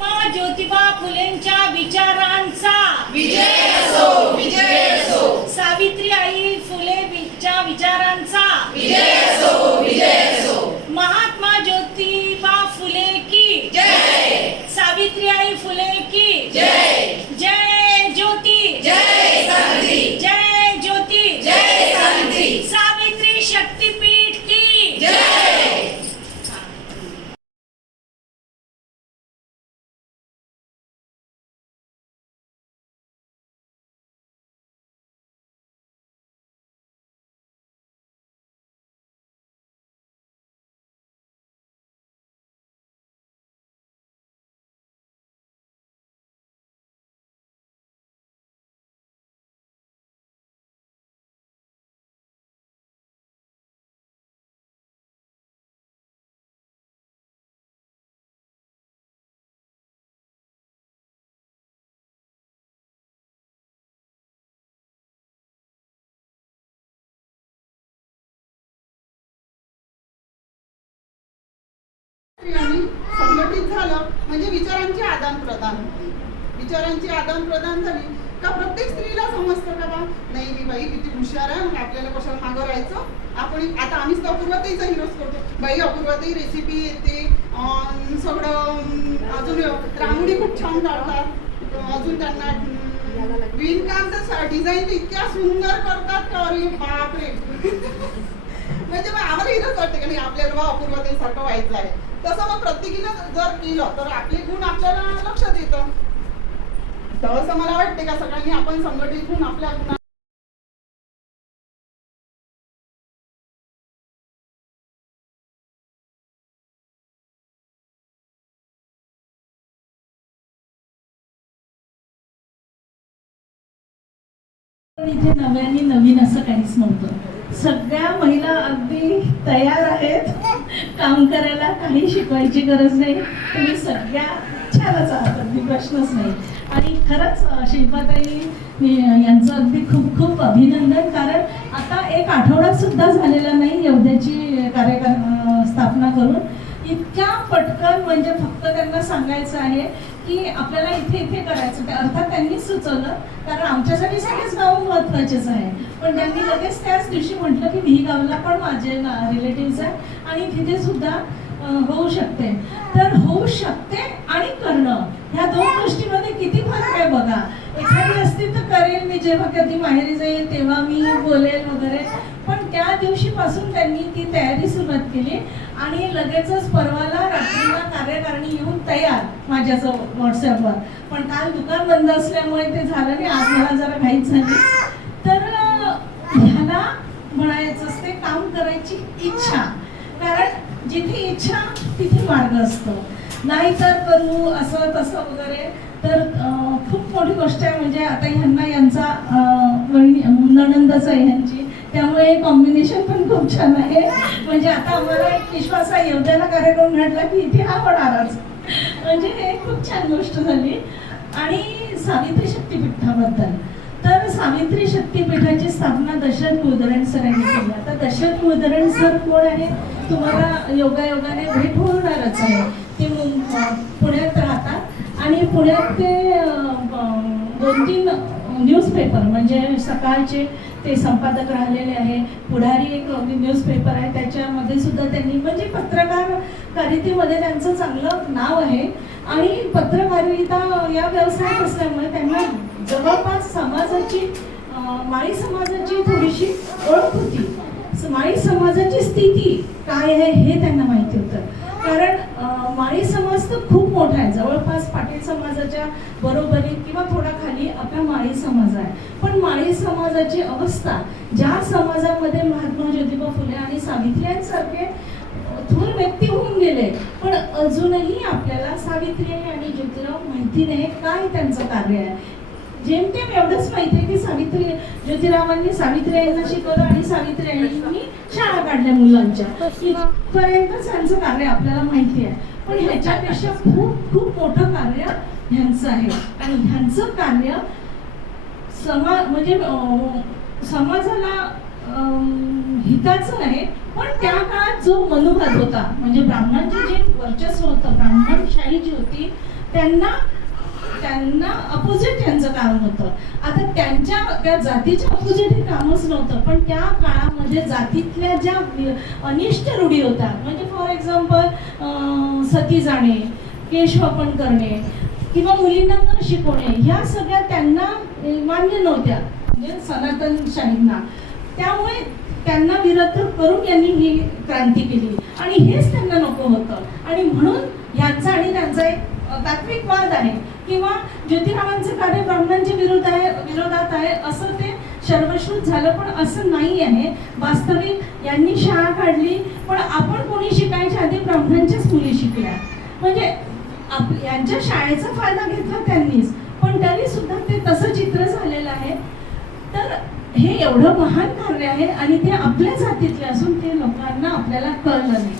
महात्मा ज्योतिबा फुलेंच्या विचारांचा. विजय असो विजय असो. सावित्री आई फुलेच्या विचारांचा. विजय असो विजय असो. महात्मा ज्योतिबा फुले की. जय. सावित्री आई फुले आणि संघटित झालं. म्हणजे विचारांची आदान प्रदान होते. विचारांची आदान प्रदान झाली का प्रत्येक स्त्रीला समजतं का बा? नाही ही बाई किती हुशार आहे म्हणजे आपल्याला कशाला मागं राहायचं? आपण आता आम्हीच तर अपूर्वतेचा हिरोज करतो. बाई अपूर्वतही रेसिपी येते. सगळं अजून रांगोळी खूप छान काढतात. अजून त्यांना विणकाम तर डिझाईन इतक्या सुंदर करतात का अरे बापरे. म्हणजे मग आम्हाला इथंच वाटते की नाही आपल्याला बा अपूर्वते सारखं व्हायचं आहे. तसं मग प्रत्येकीनं जर केलं तर आपले गुण आपल्याला लक्षात येतं. तर असं मला वाटते का सगळ्यांनी आपण संघटित होऊन आपल्या गुणा इथे नव्याने नवीन असं काहीच नव्हतं. सगळ्या महिला अगदी तयार आहेत. काम करायला काही शिकवायची गरज नाही. तुम्ही सगळ्या छानच आहात अगदी प्रश्नच नाही. आणि खरंच शिल्पाताई यांचं अगदी खूप खूप अभिनंदन. कारण आता एक आठवडा सुद्धा झालेला नाही एवढ्याची कार्यक्रम स्थापना करून. इतक्या पटकन म्हणजे फक्त त्यांना सांगायचं आहे की आपल्याला इथे इथे करायचं ते अर्थात त्यांनीच सुचवलं कारण आमच्यासाठी सगळेच गाव महत्वाचेच आहे. पण त्यांनी लगेच त्याच दिवशी म्हटलं की मी गावला पण माझे रिलेटिव्ह आहे आणि तिथे सुद्धा होऊ शकते. तर होऊ शकते आणि करणं. ह्या दोन गोष्टीमध्ये किती फरक आहे बघा. एखादी असती तर करेल मी जेव्हा कधी माहेरी जाईल तेव्हा मी बोलेल वगैरे. पण त्या दिवशीपासून त्यांनी ती तयारी सुरुवात केली आणि लगेचच परवाला रात्रीला कार्य तयार माझ्याचं व्हॉट्सअपवर पण काल दुकान बंद असल्यामुळे ते झालं नाही. आज मला जरा घाईत झाली. तर ह्याला म्हणायचं असते काम करायची इच्छा. कारण जिथे इच्छा तिथे मार्ग असतो. नाहीतर करू असं तसं वगैरे. तर खूप मोठी गोष्ट आहे. म्हणजे आता ह्यांना यांचा नणंदच आहे ह्यांची. त्यामुळे कॉम्बिनेशन पण खूप छान आहे. म्हणजे आता आम्हाला एक विश्वास आहे एवढ्याला कार्यक्रम घडला की इथे हा म्हणजे हे खूप छान गोष्ट झाली. आणि सावित्री शक्तीपीठाबद्दल. तर सावित्री शक्तीपीठाची स्थापना दशरथ मुदरण सरांनी केली. आता दशरथ मुदरण सर कोण आहे? तुम्हाला योगायोगाने भेट होणारच आहे. ते पुण्यात राहतात. आणि पुण्यात ते दोन तीन न्यूजपेपर म्हणजे सकाळचे ते संपादक राहिलेले आहे. पुढारी एक न्यूजपेपर आहे. त्याच्यामध्ये सुद्धा त्यांनी म्हणजे पत्रकारितेमध्ये त्यांचं चांगलं नाव आहे. आणि पत्रकारिता या व्यवसायात असल्यामुळे त्यांना जवळपास समाजाची माळी समाजाची थोडीशी ओळख होती. माळी समाजाची स्थिती काय आहे हे त्यांना माहिती होतं. कारण माळी समाज तर खूप मोठा आहे. जवळपास पाटील समाजाच्या बरोबरीत किंवा थोडा खाली आपला माळी समाज आहे. पण माळी समाजाची अवस्था ज्या समाजामध्ये महात्मा ज्योतिबा फुले आणि सावित्र्यांसारखे थोर व्यक्ती होऊन गेले पण अजूनही आपल्याला सावित्री आणि ज्योतिराव माहिती नाही काय त्यांचं कार्य आहे. जेमतेम एवढंच माहिती आहे की सावित्री ज्योतिरावांनी सावित्रीबाईंना शिकवलं आणि सावित्री यांनी शाळा काढल्या मुलांच्या. इथपर्यंत त्यांचं कार्य आपल्याला माहिती आहे. पण ह्याच्यापेक्षा खूप खूप मोठं कार्य ह्यांचं आहे. आणि ह्यांचं कार्य समा म्हणजे समाजाला अं, हिताचं आहे. पण त्या काळात जो मनोभाव होता म्हणजे ब्राह्मणांचे जे वर्चस्व होतं ब्राह्मणशाही जी होती त्यांना त्यांना अपोजिट त्यांचं काम होतं. आता त्यांच्या त्या जातीच्या अपोजिट हे कामच नव्हतं पण त्या काळामध्ये जातीतल्या ज्या अनिष्ट रूढी होत्या म्हणजे फॉर एक्झाम्पल सती जाणे केशवापन करणे किंवा मुलींना न शिकवणे ह्या सगळ्या त्यांना मान्य नव्हत्या म्हणजे सनातन शाहींना. त्यामुळे त्यांना विरोध करून यांनी ही क्रांती केली. आणि हेच त्यांना नको होतं. आणि म्हणून ह्यांचा आणि त्यांचा एक तात्विक वाद आहे. किंवा ज्योतिरावांचं कार्य ब्राह्मणांच्या विरोध आहे विरोधात आहे असं ते सर्वश्रुत झालं. पण असं नाही आहे. वास्तविक यांनी शाळा काढली पण आपण कोणी शिकायच्या आधी ब्राह्मणांच्याच मुली शिकल्या. म्हणजे आप यांच्या शाळेचा फायदा घेतला त्यांनीच पण तरी सुद्धा ते तसं चित्र झालेलं आहे. तर हे एवढं महान कार्य आहे आणि ते आपल्या जातीतले असून ते लोकांना आपल्याला कळलं नाही.